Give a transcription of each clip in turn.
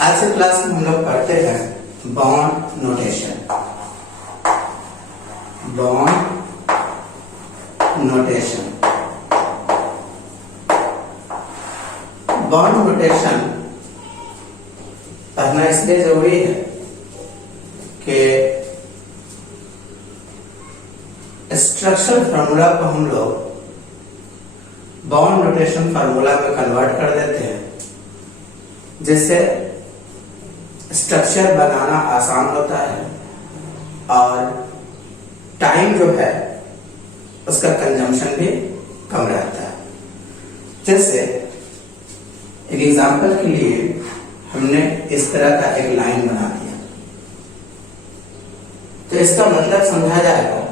आज के क्लास में हम लोग पढ़ते हैं bond notation. Bond notation, bond notation पढ़ना इसलिए जरूरी है कि स्ट्रक्चर फार्मूला को हम लोग बॉन्ड नोटेशन फार्मूला में कन्वर्ट कर देते हैं, जिससे स्ट्रक्चर बनाना आसान होता है और टाइम जो है उसका कंजम्पशन भी कम रहता है। जैसे एक एग्जांपल के लिए हमने इस तरह का एक लाइन बना दिया, तो इसका मतलब समझा जाएगा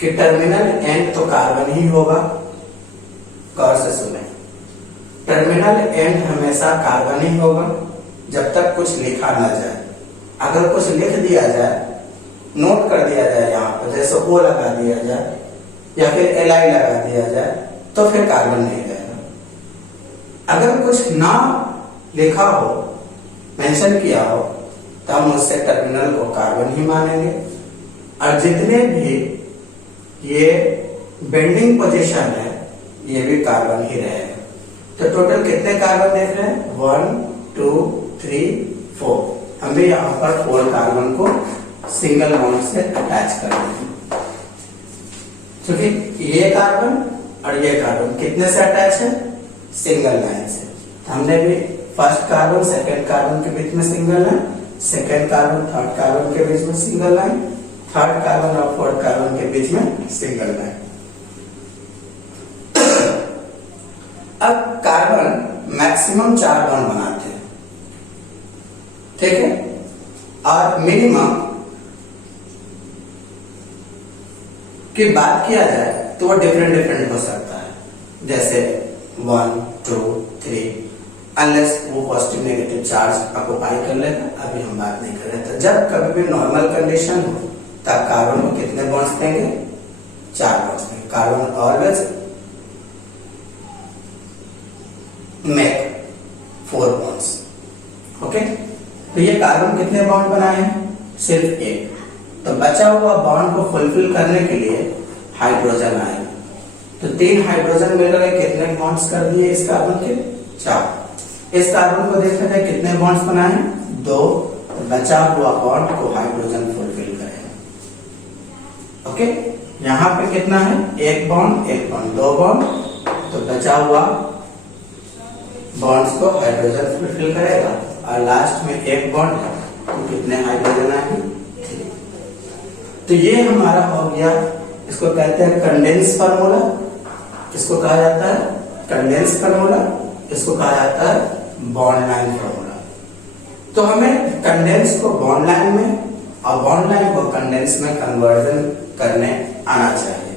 कि टर्मिनल एंड तो कार्बन ही होगा। गौर से सुने, टर्मिनल एंड हमेशा कार्बन ही होगा जब तक कुछ लिखा ना जाए। अगर कुछ लिख दिया जाए, नोट कर दिया जाए यहाँ पर, जैसे ओ लगा दिया जाए या फिर एल.आई. लगा दिया जाए, तो फिर कार्बन नहीं रहेगा। अगर कुछ ना लिखा हो, मेंशन किया हो, तो हम उससे टर्मिनल को कार्बन ही मानेंगे। और जितने भी ये बेंडिंग पोजीशन है, ये भी कार्बन ही रहेगा। तो टोटल कितने कार्बन देख रहे हैं? 1 2 3 4। हम भी यहाँ पर 4 कार्बन को सिंगल बॉन्ड से अटैच कर देंगे। क्योंकि ये कार्बन और ये कार्बन कितने से अटैच है? सिंगल लाइन से। तो हमने भी फर्स्ट कार्बन सेकंड कार्बन के बीच में single line, second carbon third carbon के बीच में सिंगल लाइन, थर्ड कार्बन और फोर्थ कार्बन के बीच में सिंगल लाइन। अब कार्बन मैक्सिमम 4 बॉन्ड बनाते हैं, ठीक है, और मिनिमम की बात किया जाए तो वो डिफरेंट हो सकता है। जैसे 1 2 3, अनलेस वो पॉजिटिव नेगेटिव चार्ज ऑक्युपाई कर लेगा। अभी हम बात नहीं कर रहे थे। जब कभी भी नॉर्मल कंडीशन हो तब कार्बन को कितने बॉन्ड्स देंगे? 4 बॉन्ड्स देंगे। Carbon always make 4 bonds. Okay, तो ये कार्बन कितने बॉन्ड बनाए हैं? सिर्फ एक। तो बचा हुआ बॉन्ड को फुलफिल करने के लिए हाइड्रोजन आएगा। तो 3 हाइड्रोजन मिलकर कितने बॉन्ड्स कर दिए इस कार्बन के? 4। इस कार्बन को देखा जाए कितने बॉन्ड्स बनाए हैं? 2। तो बचा हुआ बॉन्ड को हाइड्रोजन फुलफिल करेगा। ओके, यहाँ पे कितना है? 1 बॉन्ड 1 बॉन्ड 2 बॉन्ड। तो बचा हुआ बॉन्ड्स को हाइड्रोजन फुलफिल करेगा और लास्ट में 1 बॉन्ड है, तो कितने हाइड्रोजन आएंगे? 3। तो ये हमारा हो गया, इसको कहते हैं कंडेंस फार्मूला। इसको कहा जाता है कंडेंस फार्मूला, इसको कहा जाता है बॉन्ड लाइन फार्मूला। तो हमें कंडेंस को बॉन्ड लाइन में और बॉन्ड लाइन को कंडेंस में कन्वर्जन करने आना चाहिए,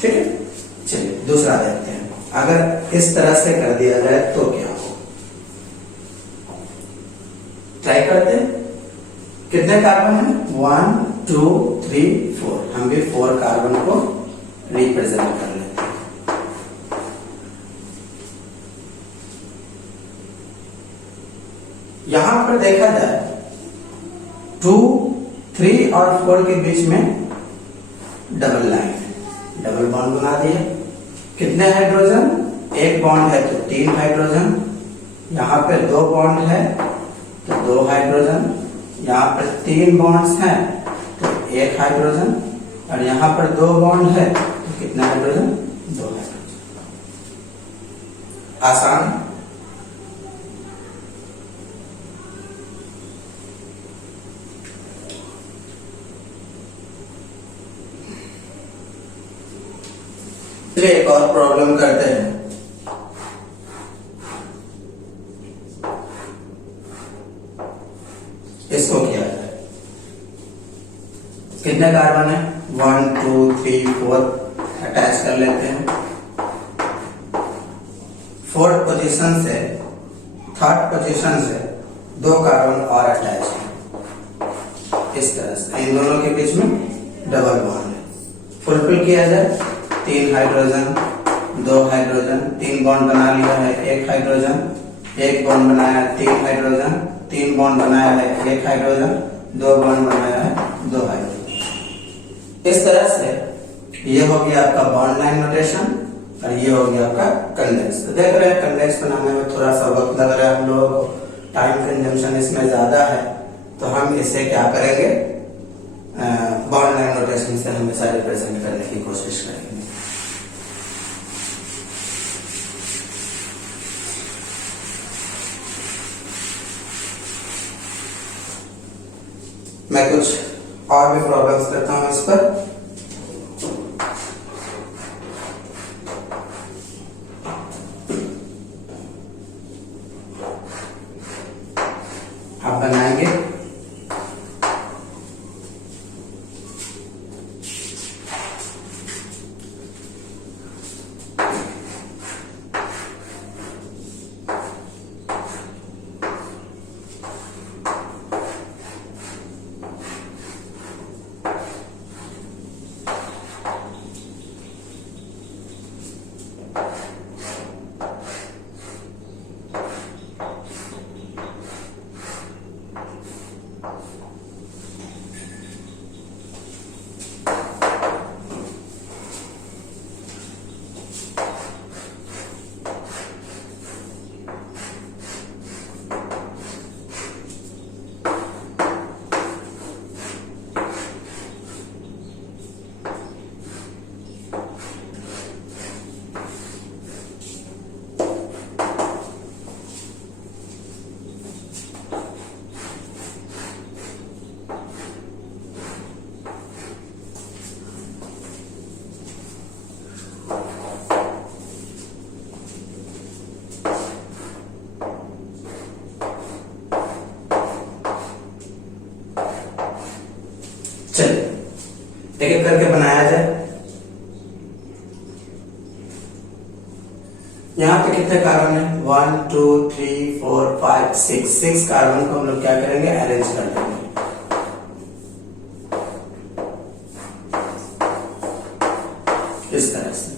ठीक है। चलिए दूसरा देखते हैं। अगर इस तरह से कर दिया जाए तो क्या हो? ट्राई करते हैं। कितने कार्बन है? 1 2 3 4। हम भी 4 कार्बन को रिप्रेजेंट कर लेते हैं। यहां पर देखा जाए 2 3 और 4 के बीच में डबल लाइन है, डबल बॉन्ड बना दिया। कितने हाइड्रोजन? 1 बॉन्ड है तो 3 हाइड्रोजन। यहाँ पे 2 बॉन्ड है तो 2 हाइड्रोजन। यहाँ पर 3 बॉन्ड्स हैं तो 1 हाइड्रोजन। और यहाँ पर 2 बॉन्ड है तो कितने हाइड्रोजन? 2 हाइड्रोजन। आसान है। एक और प्रॉब्लम करते हैं। इसको किया जाए। कितने कार्बन है? 1 2 3 4 अटैच कर लेते हैं। 4th पोजीशन से 3rd पोजीशन से 2 कार्बन और अटैच है। इस तरह से इन दोनों के बीच में डबल बॉन्ड है। फुलफिल किया जाए 3 हाइड्रोजन 2 हाइड्रोजन, 3 बॉन्ड बना लिया है, 1 हाइड्रोजन, 1 बॉन्ड बनाया 3 हाइड्रोजन, 3 बॉन्ड बनाया है 1 हाइड्रोजन, 2 बॉन्ड बनाया है 2 हाइड्रोजन। इस तरह से ये हो गया आपका बॉन्ड लाइन नोटेशन और ये हो गया आपका कंडेंस। तो देख रहे हैं कंडेंस बनाने में थोड़ा सा वक्त लग रहा है हम लोगों को, टाइम कंजम्पशन इसमें ज्यादा है, तो हम इसे क्या करेंगे, बॉन्ड लाइन नोटेशन से हमेशा रिप्रेजेंट करने की कोशिश करेंगे। मैं कुछ और भी प्रॉब्लम्स करता हूं इस पर। आप बनाएंगे चलिए एक एक करके बनाया जाए। यहाँ पे कितने कार्बन है, 1 2 3 4 5 6 कार्बन को हम लोग क्या करेंगे, अरेंज कर देंगे। इस तरह से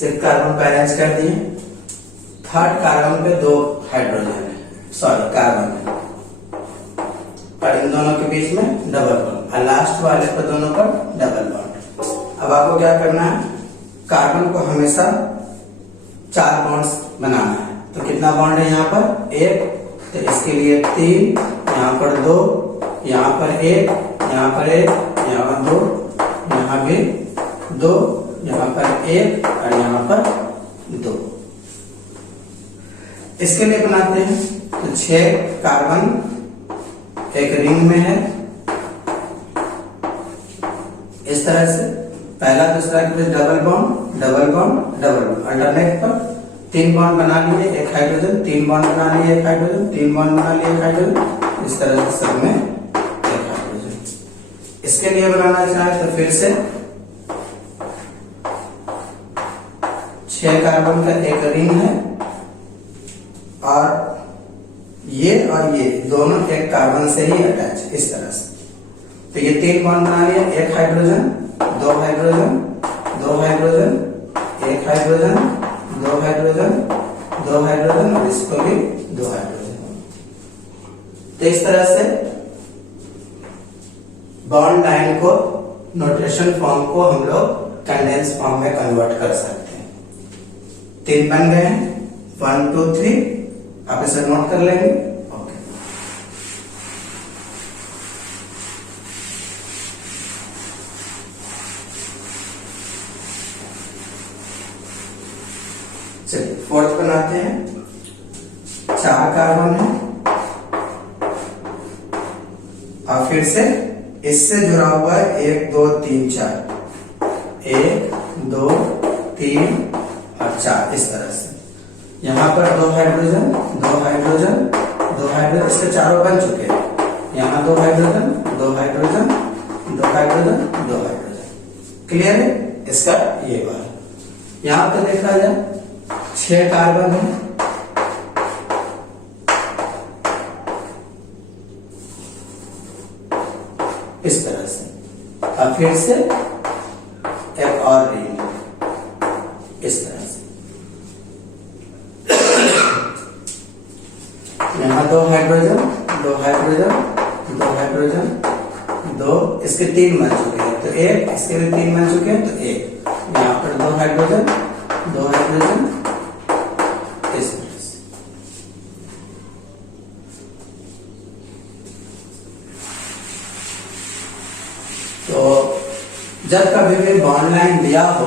6 कार्बन को अरेंज कर दिए। थर्ड कार्बन पे 2 हाइड्रोजन है, सॉरी कार्बन है, और इन दोनों के बीच में डबल बॉन्ड, और लास्ट वाले पर दोनों पर डबल बॉन्ड। अब आपको क्या करना है, कार्बन को हमेशा 4 बॉन्ड्स बनाना है। तो कितना बॉन्ड है यहाँ पर, 1, तो इसके लिए 3, यहाँ पर 2, यहाँ पर 1, यहाँ पर 1, यहाँ 2, यहाँ भी 2, यहाँ पर 1 और यहाँ पर 2। इसके लिए बनाते हैं तो 6 कार्बन एक रिंग में है, इस तरह से पहला दूसरा के बीच double bond double bond double bond, alternate पर 3 बॉन्ड बना लिए 1 हाइड्रोजन, 3 बॉन्ड बना लिए 1 हाइड्रोजन, 3 बॉन्ड बना लिए 1 हाइड्रोजन, इस तरह से सब में 1 हाइड्रोजन। इसके लिए बनाना चाहे तो फिर से 6 कार्बन का एक रिंग है, और ये दोनों एक कार्बन से ही अटैच, इस तरह से। तो ये 3 बॉन्ड बना लिया, 1 hydrogen 2 hydrogen 2 hydrogen 1 hydrogen 2 hydrogen 2 hydrogen, और इसको भी 2 हाइड्रोजन। तो इस तरह से बॉन्ड लाइन को, नोटेशन फॉर्म को हम लोग कंडेंस फॉर्म में कन्वर्ट कर सकते हैं। 3 बन गए हैं, 1 2 3, आप इसे नोट कर लेंगे। ओके, चलिए फोर्थ बनाते हैं। 4 कार्बन है, और फिर से इससे जुड़ा हुआ है 1 2 3 4, 1 2 3 और 4, इस तरह से। यहाँ पर 2 हाइड्रोजन 2 हाइड्रोजन 2 हाइड्रोजन, इसके चारों बन चुके हैं। यहाँ 2 hydrogen 2 hydrogen 2 hydrogen 2 hydrogen. Clear है इसका ये वाला। यहाँ पे देखा जाए 6 कार्बन है, इस तरह से, और फिर से एक और रिंग, इस तरह से। यहाँ 2 हाइड्रोजन दो हाइड्रोजन, दो हाइड्रोजन, दो, इसके तीन बन चुके हैं तो एक, इसके भी तीन बन चुके हैं तो एक, यहाँ पर दो हाइड्रोजन, दो हाइड्रोजन, इस तरह से। तो जब कभी भी बॉन्ड लाइन दिया हो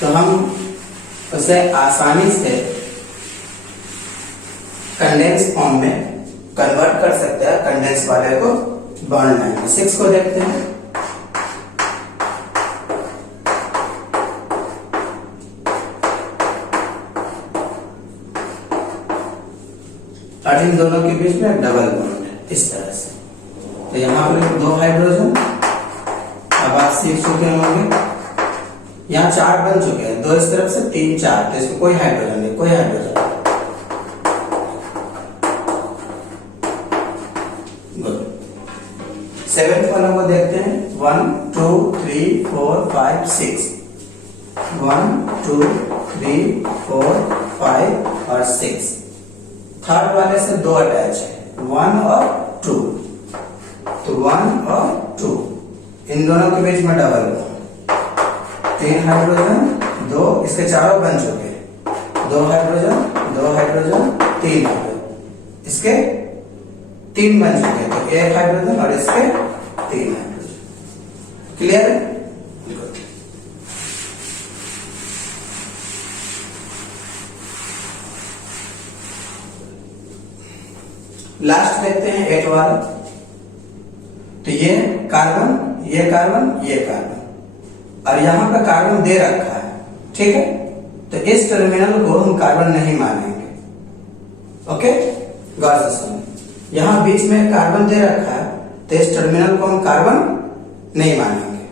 तो हम उसे आसानी से कंडेंस फॉर्म में कन्वर्ट कर सकते हैं, कंडेंस वाले को बॉन्ड लाइन में। 6 को देखते हैं। और इन दोनों के बीच में डबल बॉन्ड है इस तरह से। तो यहाँ पर दो हाइड्रोजन, अब आप सीख चुके होंगे, यहाँ 4 बन चुके हैं, दो इस तरफ से, 3 4, तो इसमें कोई हाइड्रोजन नहीं, कोई हाइड्रोजन। गुड। 7th वाला को देखते हैं। 1 2 3 4 5 6, 1 2 3 4 5 और 6। थर्ड वाले से दो अटैच है, 1 और 2, तो 1 और 2, इन दोनों के बीच में डबल बॉन्ड, 3 हाइड्रोजन, 2, इसके चारों बन चुके हैं, 2 हाइड्रोजन, 2 हाइड्रोजन, 3 हाइड्रोजन, इसके 3 बन चुके हैं तो 1 हाइड्रोजन और इसके 3 हाइड्रोजन। क्लियर है? लास्ट देखते हैं 8 वाला। तो ये कार्बन, ये कार्बन, ये कार्बन, और यहां पर कार्बन दे रखा है, ठीक है? तो इस टर्मिनल को हम कार्बन नहीं मानेंगे। ओके, गौर से सुनो, यहां बीच में कार्बन दे रखा है तो इस टर्मिनल को हम कार्बन नहीं मानेंगे।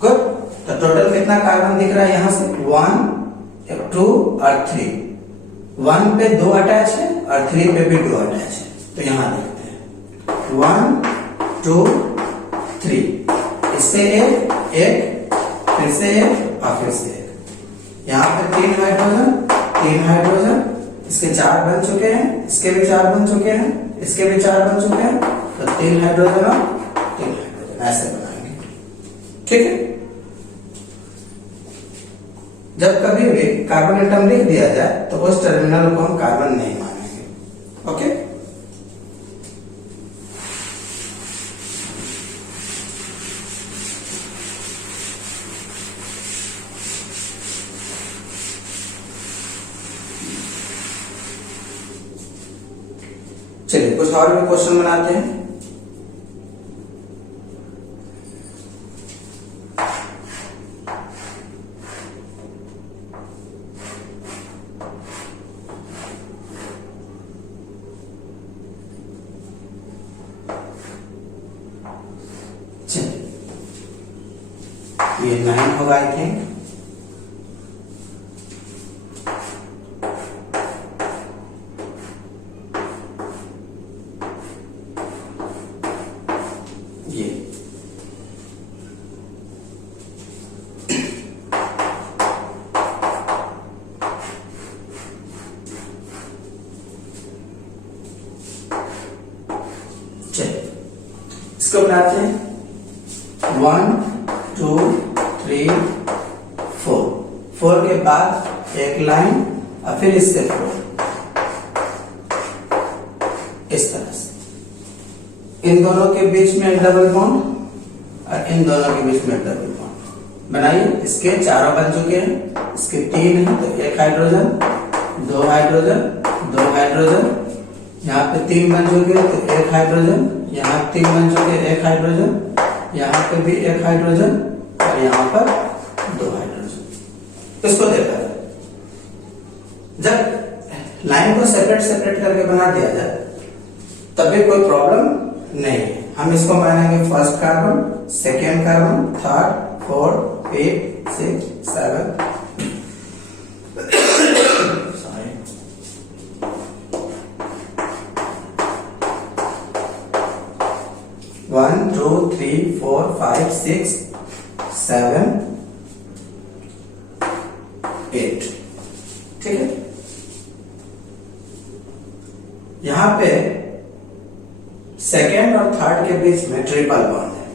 गुड। तो टोटल कितना कार्बन दिख रहा है यहां से? 1 2 और 3। 1 पे 2 अटैच है और 3 पे भी 2 अटैच है। तो यहां देखते हैं 1 2 3, इससे एक, फिर से एक और फिर से एक। यहाँ पे 3 हाइड्रोजन, 3 हाइड्रोजन, इसके 4 बन चुके हैं, इसके भी 4 बन चुके हैं, इसके भी 4 बन चुके हैं, तो 3 हाइड्रोजन और 3 हाइड्रोजन ऐसे बनाएंगे। ठीक है? जब कभी भी कार्बन एटम लिख दिया जाए तो उस टर्मिनल को हम कार्बन नहीं मानेंगे। ओके? चलिए कुछ और भी क्वेश्चन बनाते हैं। चलिए ये 9 होगा आई थिंक। इसको बनाते हैं 1 2 3 4, 4 के बाद एक लाइन और फिर इससे 4, इस तरह से। इन दोनों के बीच में डबल बॉन्ड और इन दोनों के बीच में डबल बॉन्ड बनाइए। इसके चारों बन चुके हैं, इसके 3 है तो 1 हाइड्रोजन, 2 हाइड्रोजन, 2 हाइड्रोजन, यहाँ पे 3 बन चुके हैं तो 1 हाइड्रोजन, यहाँ 3 बन चुके हैं 1 हाइड्रोजन, यहाँ पे भी 1 हाइड्रोजन और यहाँ पर 2 हाइड्रोजन। इसको देखा जाए, जब लाइन को सेपरेट सेपरेट करके बना दिया जाए तब भी कोई प्रॉब्लम नहीं है। हम इसको मानेंगे first carbon, second carbon, third, fourth, 5 6 7 1 2 3 4 5 6 7 8। ठीक है? यहां पे सेकेंड और थर्ड के बीच में ट्रिपल बॉन्ड है,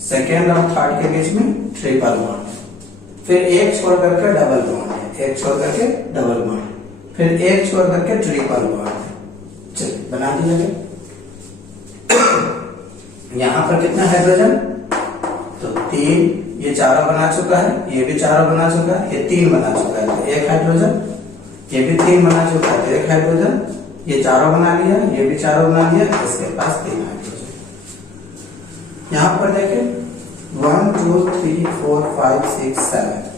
सेकेंड और थर्ड के बीच में ट्रिपल बॉन्ड है, फिर एक छोड़ करके डबल बॉन्ड है, एक छोड़ करके डबल बॉन्ड, फिर एक छोड़ करके ट्रिपल बॉन्ड है। चलिए बना दीजिए। यहां पर कितना हाइड्रोजन, तो 3, ये चारों बना चुका है, ये भी चारों बना चुका है, ये 3 बना चुका है, तो 1 हाइड्रोजन, ये भी 3 बना चुका है, तो 1 हाइड्रोजन, ये चारों बना लिया, ये भी चारों बना लिया, इसके पास 3 हाइड्रोजन। यहां पर देखिए 1 2 3 4 5 6 7,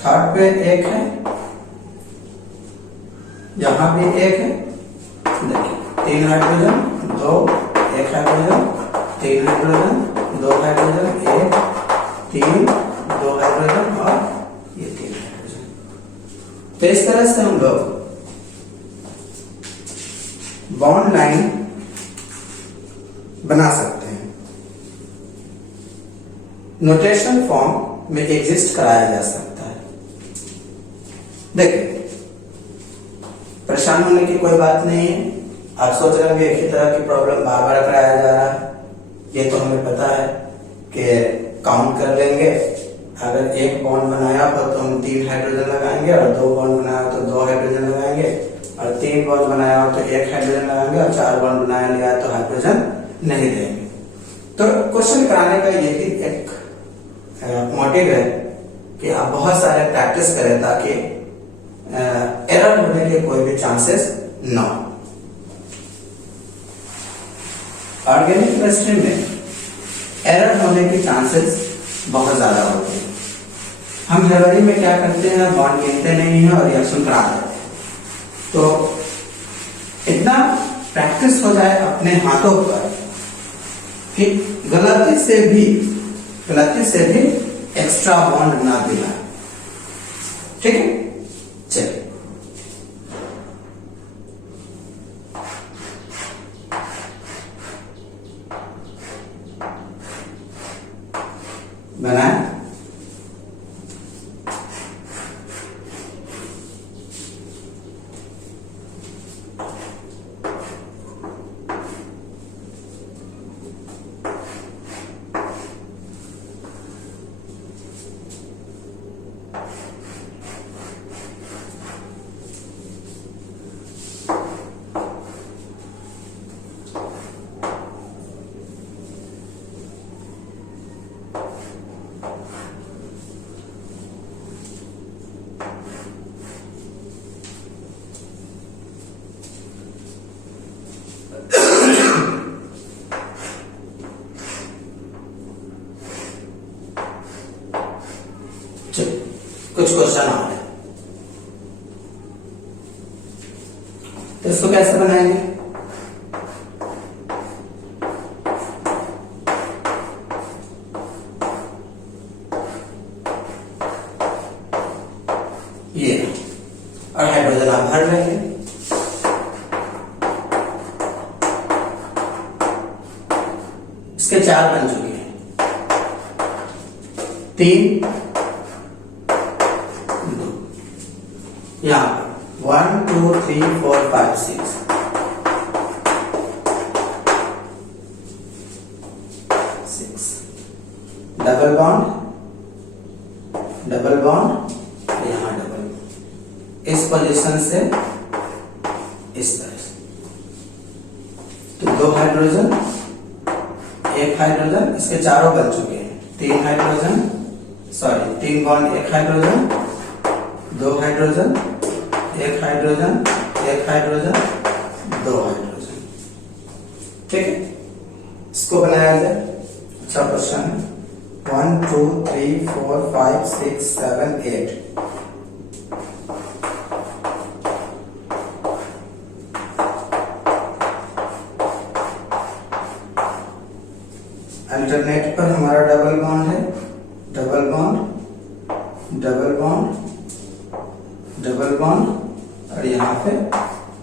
थर्ड पे 1 है, यहां भी 1 है, देखिए 3 hydrogen, 2, 1 hydrogen, 3 hydrogen, 2 hydrogen, 1 3 2 hydrogen और ये 3 हाइड्रोजन। तो इस तरह से हम लोग बॉन्ड लाइन बना सकते हैं, नोटेशनल फॉर्म में एग्जिस्ट कराया जा सकता है। देखिए परेशान होने की कोई बात नहीं है, आप सोच रहे होंगे एक ही तरह की प्रॉब्लम बार बार कराया जा रहा है, ये तो हमें पता है कि काउंट कर लेंगे, अगर 1 बॉन्ड बनाया हो तो हम 3 हाइड्रोजन लगाएंगे, और 2 बॉन्ड बनाया हो तो 2 हाइड्रोजन लगाएंगे, और 3 बॉन्ड बनाया हो तो 1 हाइड्रोजन लगाएंगे, और 4 बॉन्ड बनाया गया तो हाइड्रोजन नहीं देंगे। तो क्वेश्चन कराने का यही एक मोटिव है कि आप बहुत सारे प्रैक्टिस करें ताकि एरर होने के कोई भी चांसेस ना हो। ऑर्गेनिक केमिस्ट्री में एरर होने के चांसेस बहुत ज्यादा होते हैं। हम गड़बड़ी में क्या करते हैं, बॉन्ड गिनते नहीं हैं और रिएक्शन करा देते हैं। तो इतना प्रैक्टिस हो जाए अपने हाथों पर कि गलती से भी एक्स्ट्रा बॉन्ड ना दिला, ठीक है। चलिए बनाए। कुछ क्वेश्चन आ रहे हैं, तो इसको कैसे बनाएंगे। ये और हाइड्रोजन आप भर लेंगे, इसके 4 बन चुके हैं, 3 यहाँ 1 2 3 4 5 6, 6 डबल बॉन्ड, यहाँ डबल, इस पोजीशन से इस तरह से, तो 2 हाइड्रोजन, 1 हाइड्रोजन, इसके चारों बन चुके हैं, 3 hydrogen, 3 bond, 1 hydrogen, 2 hydrogen, 1 hydrogen, 1 hydrogen, 2 hydrogen, ठीक है। इसको बनाया जाए, अच्छा क्वेश्चन है। 1 2 3 4 5 6 7 8, अल्टरनेट पर हमारा डबल बॉन्ड है, double bond, double bond, double bond, और यहाँ पे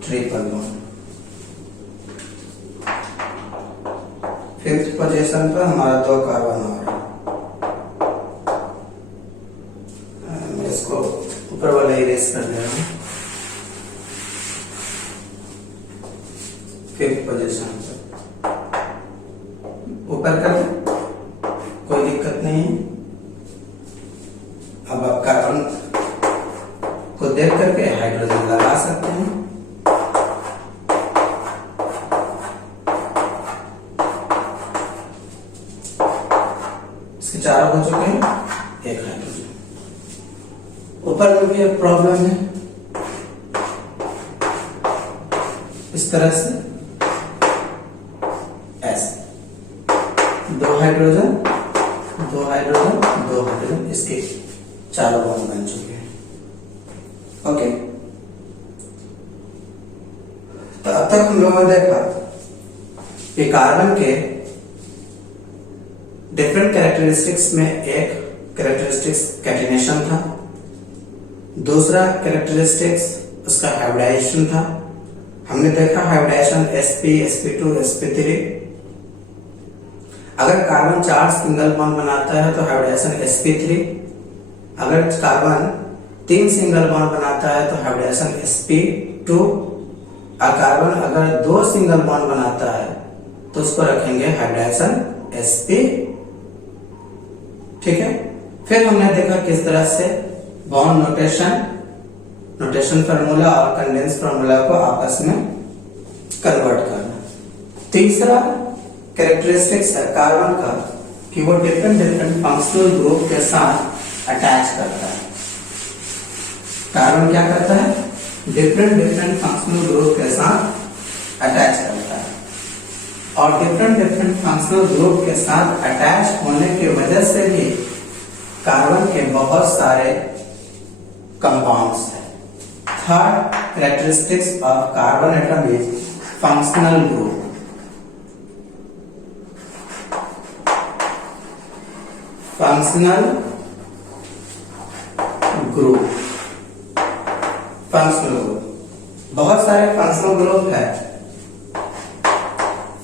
ट्रिपल बॉन्ड। 5th पोजीशन पर हमारा 2 कार्बन और ऊपर वाला इरेज कर दे रहा हूं, 5th पोजीशन ऊपर कर दे, कोई दिक्कत नहीं है। अब आप कार्बन को देख करके हाइड्रोजन लगा सकते हैं। इसके चारों हो चुके हैं, एक हाइड्रोजन। ऊपर में भी एक प्रॉब्लम है, इस तरह से ऐसे 2 हाइड्रोजन 2 हाइड्रोजन 2 हाइड्रोजन, इसके चारों बॉन्ड बन चुके हैं। ओके, तो अब तक हम लोगों ने देखा कि कार्बन के डिफरेंट कैरेक्टरिस्टिक्स में एक कैरेक्टरिस्टिक्स कैटिनेशन था, दूसरा कैरेक्टरिस्टिक्स उसका हाइब्रिडाइजेशन था। हमने देखा हाइब्रिडाइजेशन sp sp2 sp3। अगर कार्बन 4 सिंगल बॉन्ड बनाता है तो हाइब्रिडाइजेशन sp3। अगर कार्बन 3 सिंगल बॉन्ड बनाता है तो हाइब्रिडाइजेशन sp2। और कार्बन अगर 2 सिंगल बॉन्ड बनाता है तो उसको रखेंगे हाइब्रिडाइजेशन sp। ठीक है, फिर हमने देखा किस तरह से बॉन्ड नोटेशन फार्मूला और कंडेंस फार्मूला को आपस में कन्वर्ट करना। तीसरा कैरेक्टरिस्टिक्स है कार्बन का कि वो डिफरेंट फंक्शनल ग्रुप के साथ अटैच करता है। कार्बन क्या करता है? डिफरेंट फंक्शनल ग्रुप के साथ अटैच करता है, और डिफरेंट फंक्शनल ग्रुप के साथ अटैच होने की वजह से भी कार्बन के बहुत सारे कंपाउंड्स हैं। Third characteristics of carbon atom is functional group. Functional group बहुत सारे फंक्शनल ग्रुप है,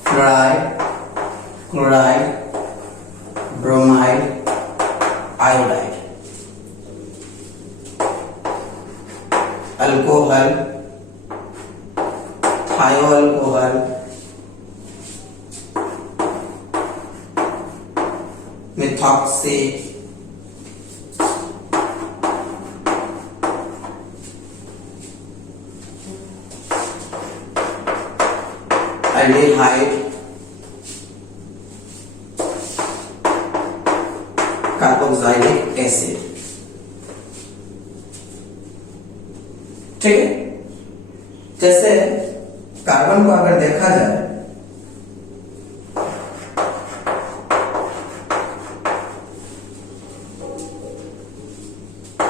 fluoride, chloride, bromide, iodide, alcohol, thio alcohol, methoxy, aldehyde, carboxylic acid. ठीक है, जैसे कार्बन को अगर देखा जाए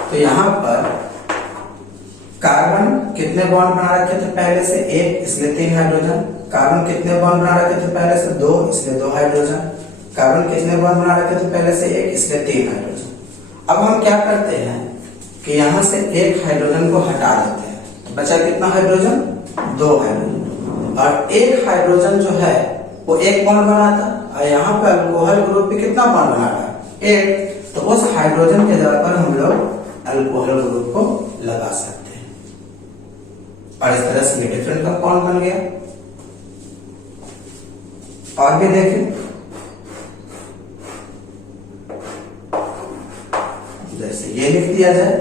तो यहां पर कार्बन कितने बॉन्ड बना रखे थे पहले से? 1, इसलिए 3 हाइड्रोजन। कार्बन कितने बॉन्ड बना रखे थे पहले से? 2, इसलिए 2 हाइड्रोजन। कार्बन कितने बॉन्ड बना रखे थे पहले से? 1, इसलिए 3 हाइड्रोजन। अब हम क्या करते हैं कि यहां से 1 हाइड्रोजन को हटा देते हैं, तो बचा कितना हाइड्रोजन? 2 हाइड्रोजन। और 1 हाइड्रोजन जो है वो 1 बॉन्ड बनाता, और यहाँ पे अल्कोहल ग्रुप पे कितना बॉन्ड बनाता? 1। तो उस हाइड्रोजन के जगह पर हम लोग अल्कोहल ग्रुप को लगा सकते हैं, और इस तरह से डिफरेंट कंपाउंड बन गया। और भी देखें, जैसे ये लिख दिया जाए,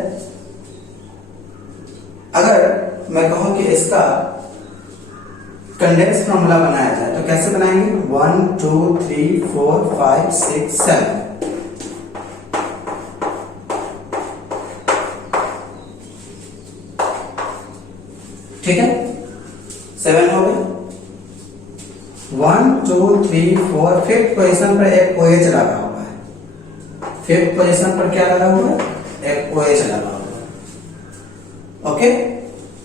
अगर मैं कहूं कि इसका कंडेंस फॉर्मूला बनाया जाए तो कैसे बनाएंगे? 1 2 3 4 5 6 7। ठीक है, 7 हो गए। 1 2 3 4, 5th पोजीशन पर एक OH लगा हुआ है। 5th पोजीशन पर क्या लगा हुआ है? एक OH लगा हुआ है। ओके,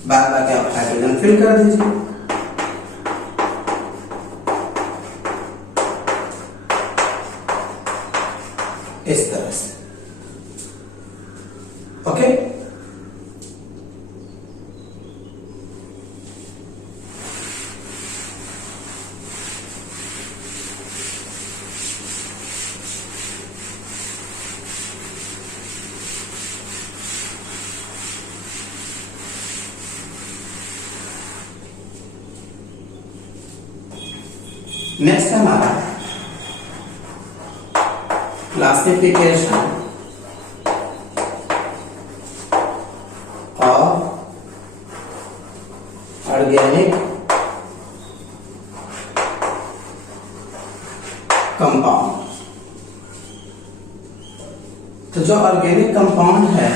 बाद बाकी आप हाइड्रोजन फिल कर दीजिए। इस तरह से। ओके, नेक्स्ट हमारा क्लासिफिकेशन ऑफ ऑर्गेनिक कंपाउंड। तो जो ऑर्गेनिक कंपाउंड है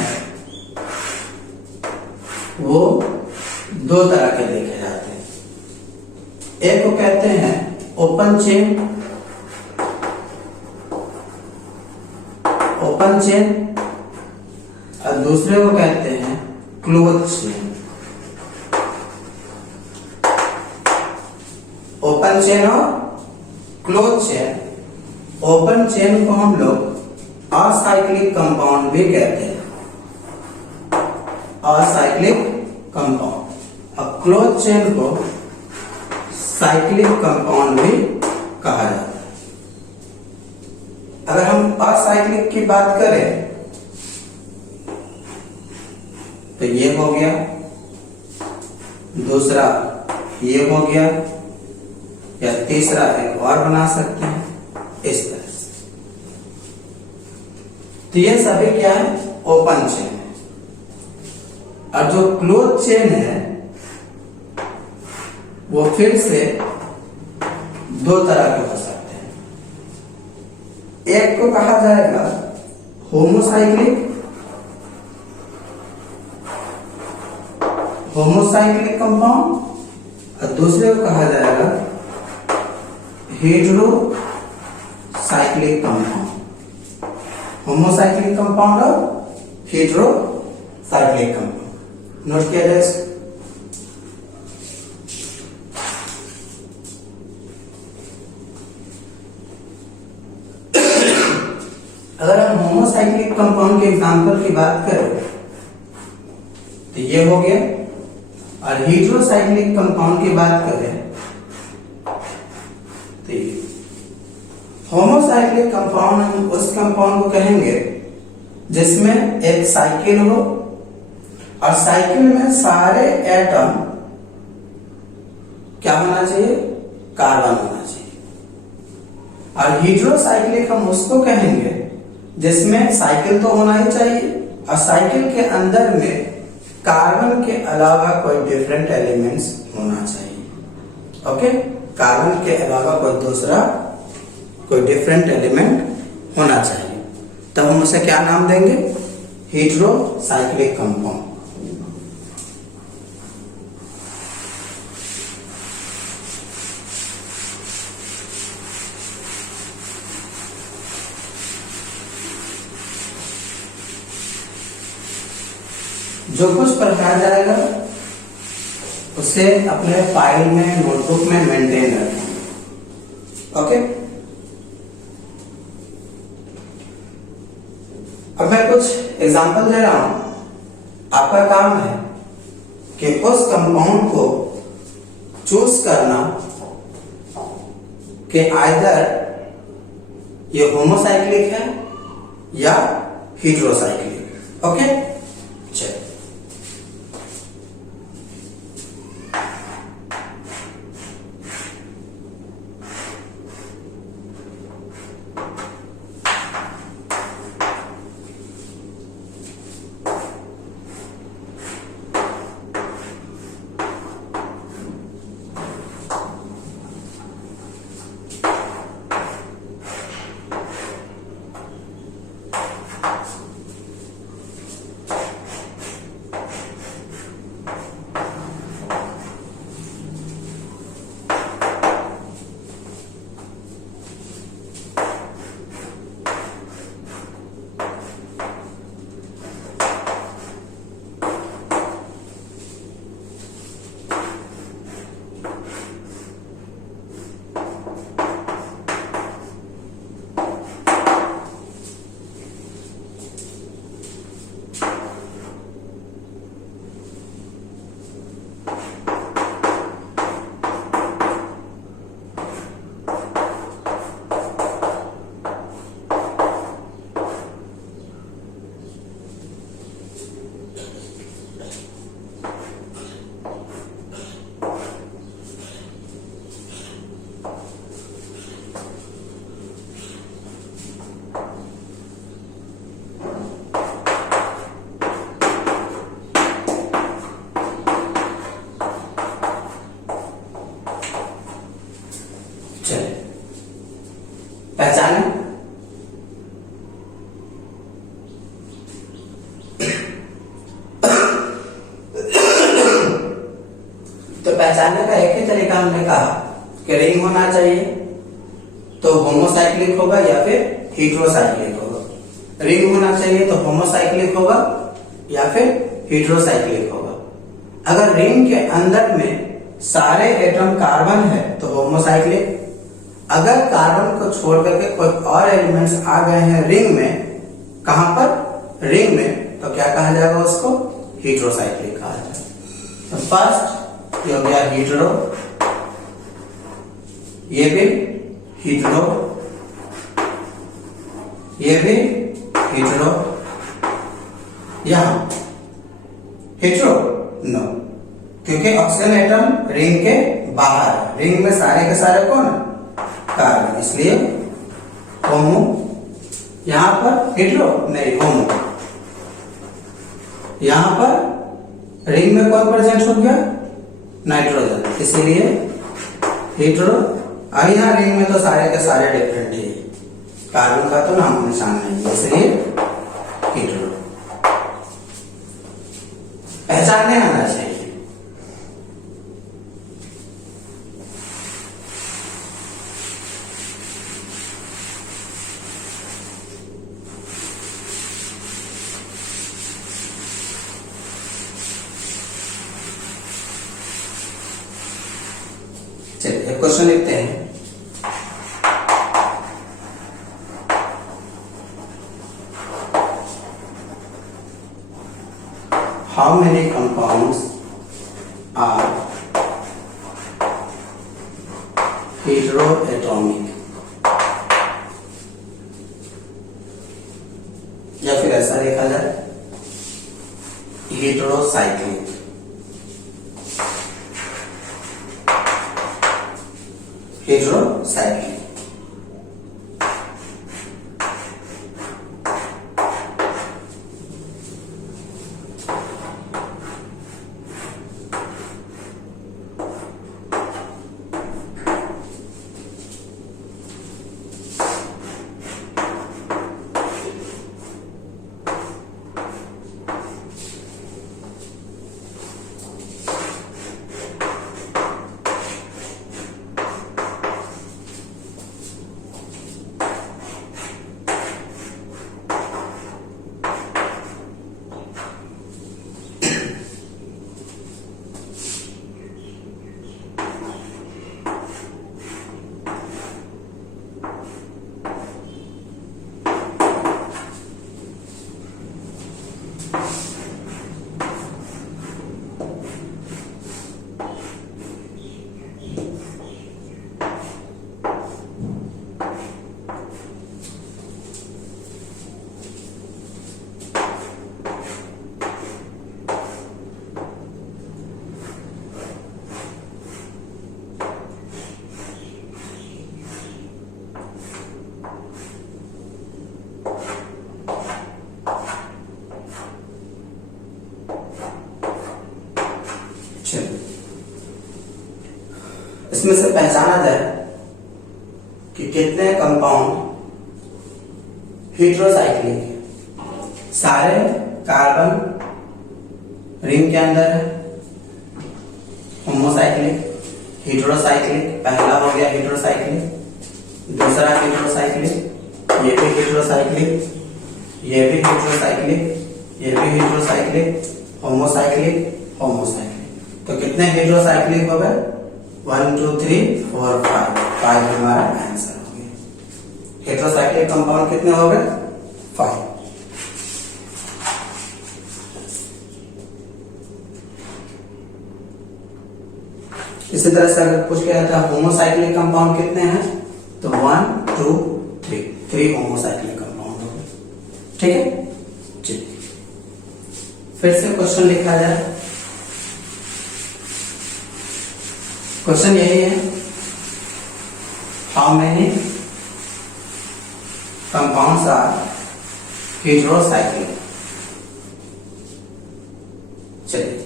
वो दो तरह के देखे जाते हैं। एक को कहते हैं ओपन चेन, और दूसरे को कहते हैं क्लोज चेन। ओपन चेन और क्लोज चेन। ओपन चेन को हम लोग असाइक्लिक कंपाउंड भी कहते हैं, असाइक्लिक कंपाउंड। और क्लोज चेन को साइक्लिक कंपाउंड भी कहा जाता है। अगर हम असाइक्लिक की बात करें तो ये हो गया, दूसरा ये हो गया, या तीसरा एक और बना सकते हैं इस तरह से। तो ये सभी क्या है? ओपन चेन है। और जो क्लोज चेन है वो फिर से दो तरह के हो सकते हैं। एक को कहा जाएगा होमोसाइक्लिक कंपाउंड, और दूसरे को कहा जाएगा हेटेरोसाइक्लिक कंपाउंड। होमोसाइक्लिक कंपाउंड और हेटेरोसाइक्लिक कंपाउंड। नोट किया जाए इसको। अगर हम होमोसाइक्लिक कंपाउंड के एग्जांपल की बात करें तो ये हो गया, और हेटेरोसाइक्लिक कंपाउंड की बात करें तो ये। होमोसाइक्लिक कंपाउंड हम उस कंपाउंड को कहेंगे जिसमें एक साइकिल हो और साइकिल में सारे एटम क्या होना चाहिए? कार्बन होना चाहिए। और हेटेरोसाइक्लिक हम उसको कहेंगे जिसमें साइकिल तो होना ही चाहिए और साइकिल के अंदर में कार्बन के अलावा कोई डिफरेंट एलिमेंट्स होना चाहिए। ओके, कार्बन के अलावा कोई दूसरा कोई डिफरेंट एलिमेंट होना चाहिए। तब हम उसे क्या नाम देंगे? Heterocyclic compound. जो कुछ पढ़ाया जाएगा उसे अपने फाइल में, नोटबुक में मेंटेन रखें। ओके, अब मैं कुछ एग्जांपल दे रहा हूं। आपका काम है कि उस कंपाउंड को चूज करना कि आइदर ये होमोसाइक्लिक है या हेटेरोसाइक्लिक। ओके, चलिए। कहा कि रिंग होना चाहिए तो होमोसाइक्लिक होगा या फिर हेटेरोसाइक्लिक होगा। रिंग होना चाहिए तो होमोसाइक्लिक होगा या फिर हेटेरोसाइक्लिक होगा। अगर रिंग के अंदर में सारे एटम कार्बन है तो होमोसाइक्लिक। अगर कार्बन को छोड़ करके कोई और एलिमेंट्स आ गए हैं रिंग में, कहां पर? रिंग में, तो क्या कहा जाएगा उसको? हेटेरोसाइक्लिक कहा जाएगा। तो फर्स्ट ये हो गया हेटेरो, ये भी हेटेरो, ये भी हेटेरो, यहां हेटेरो नो, क्योंकि ऑक्सीजन एटम रिंग के बाहर है। रिंग में सारे के सारे कौन है? कार्बन, इसलिए होमो। यहां पर हेटेरो नहीं, होमो। यहां पर रिंग में कौन प्रेजेंट हो गया? नाइट्रोजन, इसीलिए हेटेरो। और यहां रिंग में तो सारे के सारे डिफरेंट ही, कार्बन का तो नाम निशान नहीं है, इसलिए हेटेरो। पहचानने आना चाहिए। चलिए क्वेश्चन लिखते हैं। How many compounds are heteroatomic? या फिर ऐसा लिखा जाए हेटेरोसाइक्लिक। हेटेरोसाइक्लिक। इसमें से पहचाना जाए कि कितने कंपाउंड हेटेरोसाइक्लिक है। सारे कार्बन रिंग के अंदर है, होमोसाइक्लिक, हेटेरोसाइक्लिक। पहला हो गया हेटेरोसाइक्लिक, दूसरा हेटेरोसाइक्लिक, ये भी हेटेरोसाइक्लिक, ये भी हेटेरोसाइक्लिक, ये भी हेटेरोसाइक्लिक, होमोसाइक्लिक, होमोसाइक्लिक। तो कितने हेटेरोसाइक्लिक हो गए? 1 2 3 4 5 हमारा आंसर हो गया। हेटेरोसाइक्लिक कंपाउंड कितने हो गए? 5। इसी तरह से अगर पूछ के आता है होमोसाइक्लिक कंपाउंड कितने हैं, तो 1 2 3 होमोसाइक्लिक कंपाउंड हो गए। ठीक है, चलिए फिर से क्वेश्चन लिखा जाए। क्वेश्चन यही है, how many compounds are heterocyclic. चलिए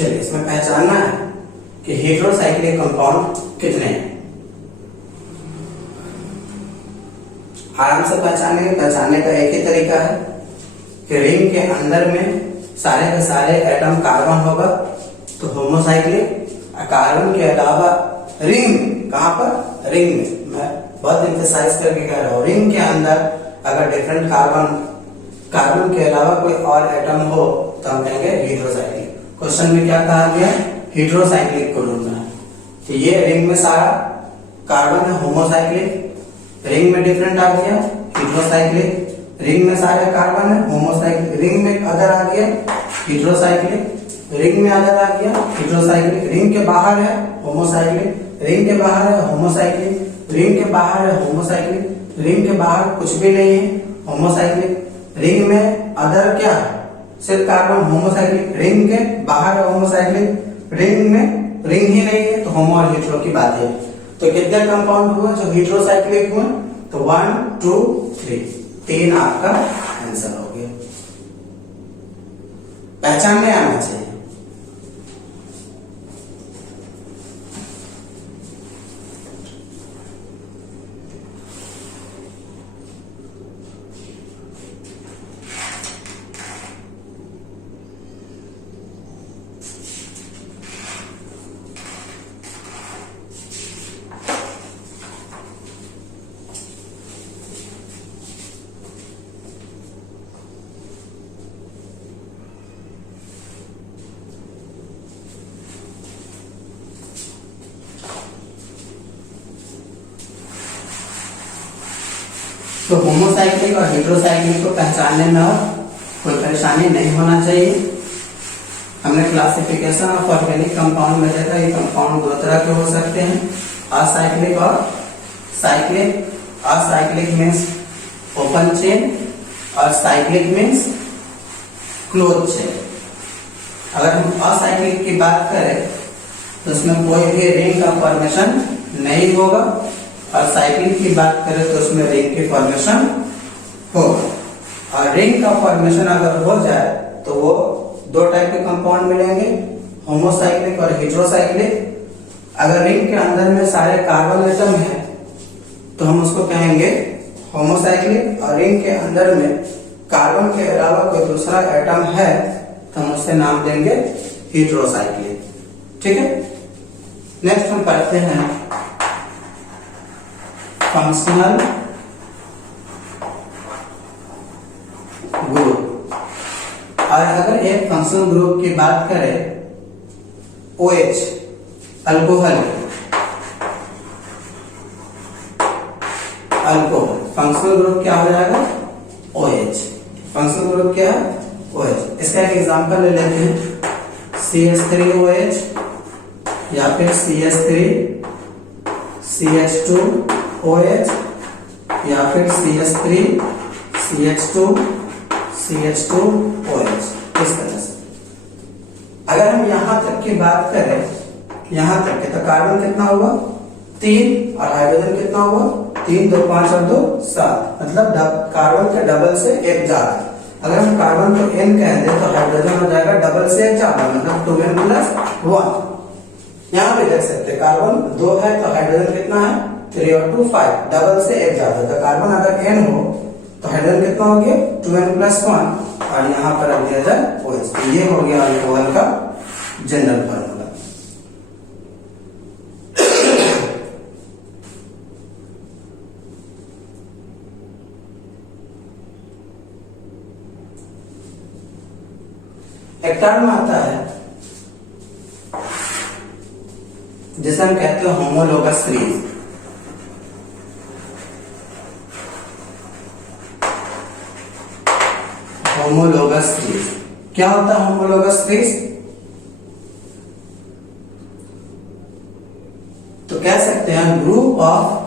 चलिए इसमें पहचानना है कि हेटेरोसाइक्लिक कंपाउंड कितने हैं। आराम से पहचानने का एक ही तरीका है कि रिंग के अंदर में सारे के सारे एटम कार्बन होगा तो होमोसाइक्लिक, कार्बन के अलावा रिंग, कहां पर, रिंग में, मैं बहुत एम्फसाइज करके कह रहा हूं, रिंग के अंदर अगर डिफरेंट कार्बन के अलावा कोई और एटम हो तो हम कहेंगे हेटेरोसाइक्लिक। क्वेश्चन में क्या कहा गया, हेटेरोसाइक्लिक को ढूंढना है। तो ये रिंग में सारा कार्बन है होमोसाइक्लिक, रिंग में डिफरेंट आ गया हेटेरोसाइक्लिक, रिंग में सारे कार्बन है होमोसाइक्लिक, रिंग में अदर आ गया हेटेरोसाइक्लिक, रिंग में अदर आ गया हेटेरोसाइक्लिक, रिंग के बाहर है होमोसाइक्लिक, रिंग के बाहर है होमोसाइक्लिक, रिंग के बाहर है होमोसाइक्लिक, रिंग के बाहर कुछ भी नहीं है होमोसाइक्लिक, रिंग में अदर क्या है, सिर्फ कार्बन होमोसाइक्लिक, रिंग के बाहर है होमोसाइक्लिक, रिंग में रिंग ही नहीं है तो होमो और हेटेरो की बात है। तो कितने कंपाउंड हुए जो हेटेरोसाइक्लिक हुए, तो 1 2 3, 3 आपका आंसर हो गया। पहचानने आना चाहिए। तो होमोसाइक्लिक और हेटेरोसाइक्लिक को पहचानने में और कोई परेशानी नहीं होना चाहिए। हमने क्लासिफिकेशन ऑफ ऑर्गेनिक कंपाउंड में देखा ये कंपाउंड दो तरह के हो सकते हैं, असाइक्लिक और cyclic. Acyclic means open chain और साइक्लिक मीन्स क्लोज चेन। अगर हम असाइक्लिक की बात करें तो उसमें कोई भी रिंग का फॉर्मेशन नहीं होगा और साइक्लिक की बात करें तो उसमें रिंग की फॉर्मेशन होगा। और रिंग का फॉर्मेशन अगर हो जाए तो वो दो टाइप के कंपाउंड मिलेंगे, होमोसाइक्लिक और हेटेरोसाइक्लिक। अगर रिंग के अंदर में सारे कार्बन एटम है तो हम उसको कहेंगे होमोसाइक्लिक, और रिंग के अंदर में कार्बन के अलावा कोई दूसरा एटम है तो हम उससे नाम देंगे हेटेरोसाइक्लिक। ठीक है, नेक्स्ट हम करते हैं फंक्शनल ग्रुप। और अगर एक फंक्शनल ग्रुप की बात करें OH अल्कोहल, फंक्शनल ग्रुप क्या हो जाएगा OH। फंक्शनल ग्रुप क्या है OH। इसका एक एग्जांपल ले लेते हैं, CH3OH या फिर CH3 CH2OH या फिर CH3 CH2 CH2OH। इस तरह से अगर हम यहां तक की बात करें, यहां तक के तो कार्बन कितना हुआ 3 और हाइड्रोजन कितना हुआ 3 2 5 और 2 7, मतलब कार्बन के डबल से एक ज्यादा। अगर हम कार्बन को n कह दें तो हाइड्रोजन हो जाएगा डबल से एक ज्यादा, मतलब 2n + 1। यहां पे देख सकते हैं कार्बन 2 है तो हाइड्रोजन कितना है 3 और 2 5, डबल से एक ज्यादा। तो कार्बन अगर n हो तो हाइड्रोजन कितना हो गया 2n + 1 और यहाँ पर रख दिया जाए OH। तो ये हो गया अल्कोहल का जनरल फॉर्मूला। एक टर्म आता है जिसे हम कहते हैं होमोलोगस सीरीज। होमोलोगस सीरीज क्या होता है? होमोलोगस सीरीज तो कह सकते हैं group of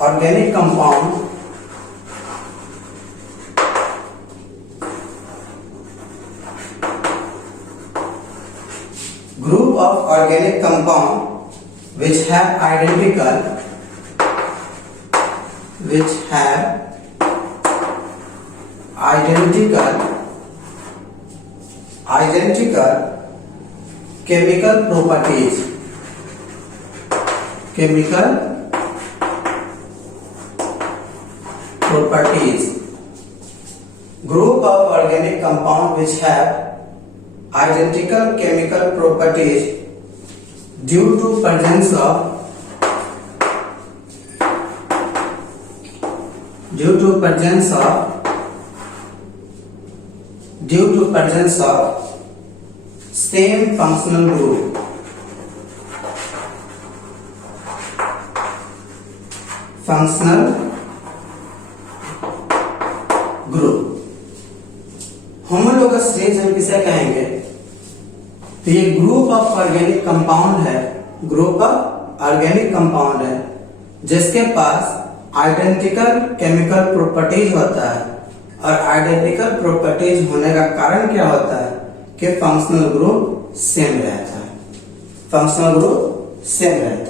organic compound which have identical chemical properties, group of organic compound which have identical chemical properties due to presence of same functional group. Homologous range हम किसे कहेंगे? तो ये ग्रुप ऑफ ऑर्गेनिक कंपाउंड है जिसके पास identical chemical properties होता है, और आइडेंटिकल प्रॉपर्टीज होने का कारण क्या होता है कि फंक्शनल ग्रुप सेम रहता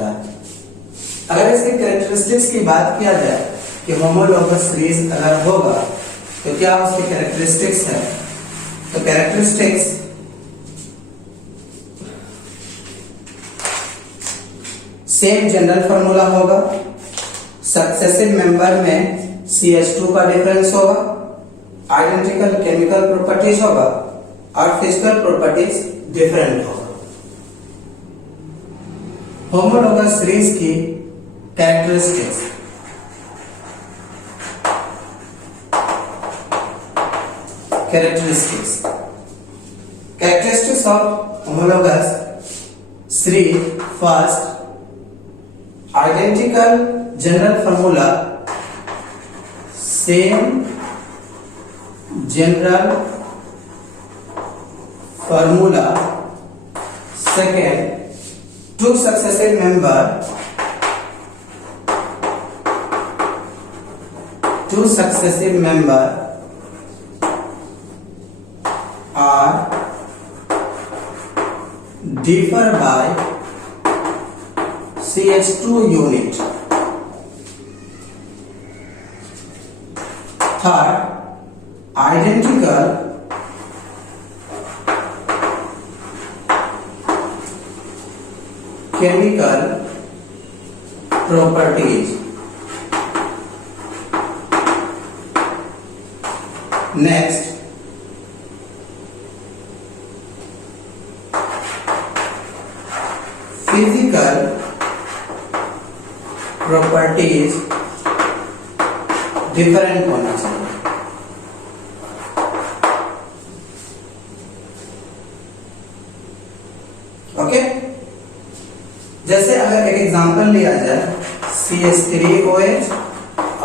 है। अगर इसके कैरेक्टरिस्टिक्स की बात किया जाए कि होमोलोगस सीरीज अगर होगा तो क्या उसके कैरेक्टरिस्टिक्स है? तो कैरेक्टरिस्टिक्स सेम जनरल फार्मूला होगा, सक्सेसिव मेंबर में CH2 का डिफरेंस होगा, आइडेंटिकल केमिकल प्रॉपर्टीज होगा और फिजिकल प्रॉपर्टीज डिफरेंट होगा। होमोलोगस सीरीज की characteristics of homologous series. First, identical general formula, same general formula. Second, two successive member are differ by CH2 unit. Third, identical chemical properties. Next, physical properties different होना चाहिए। Okay, जैसे अगर एक example लिया जाए CH3OH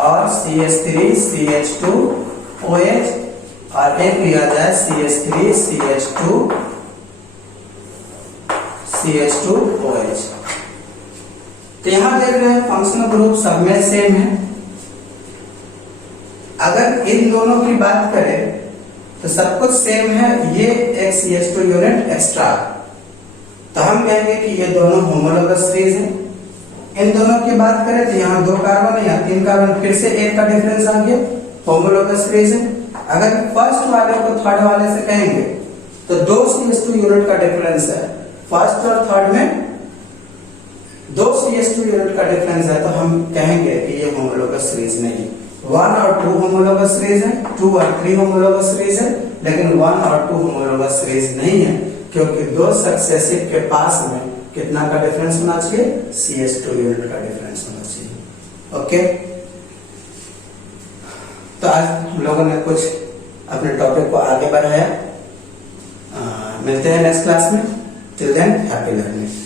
और CH3CH2OH और एक लिया जाए CH3CH2CH2OH। तो यहां देख रहे हैं फंक्शनल ग्रुप सब में सेम है। अगर इन दोनों की बात करें तो सब कुछ सेम है, ये एक CH2 यूनिट एक्स्ट्रा, तो हम कहेंगे कि ये दोनों होमोलोगस सीरीज है। इन दोनों की बात करें तो यहाँ 2 कार्बन है, यहाँ 3 कार्बन, फिर से एक का डिफरेंस आ गया, होमोलोगस सीरीज है। अगर फर्स्ट वाले को थर्ड वाले से कहेंगे तो 2 CH2 यूनिट का डिफरेंस है, फर्स्ट और थर्ड में 2 CH2 यूनिट का डिफरेंस है, तो हम कहेंगे कि ये होमोलोगस सीरीज नहीं। 1 और 2 होमोलोगस सीरीज है, 2 और 3 होमोलोगस सीरीज है, लेकिन 1 और 2 होमोलोगस सीरीज नहीं है, क्योंकि 2 सक्सेसिव के पास में कितना का डिफरेंस होना चाहिए? CH2 यूनिट का डिफरेंस होना चाहिए। ओके, तो आज हम लोगों ने कुछ अपने टॉपिक को आगे बढ़ाया। मिलते हैं नेक्स्ट क्लास में। Till than happy learning.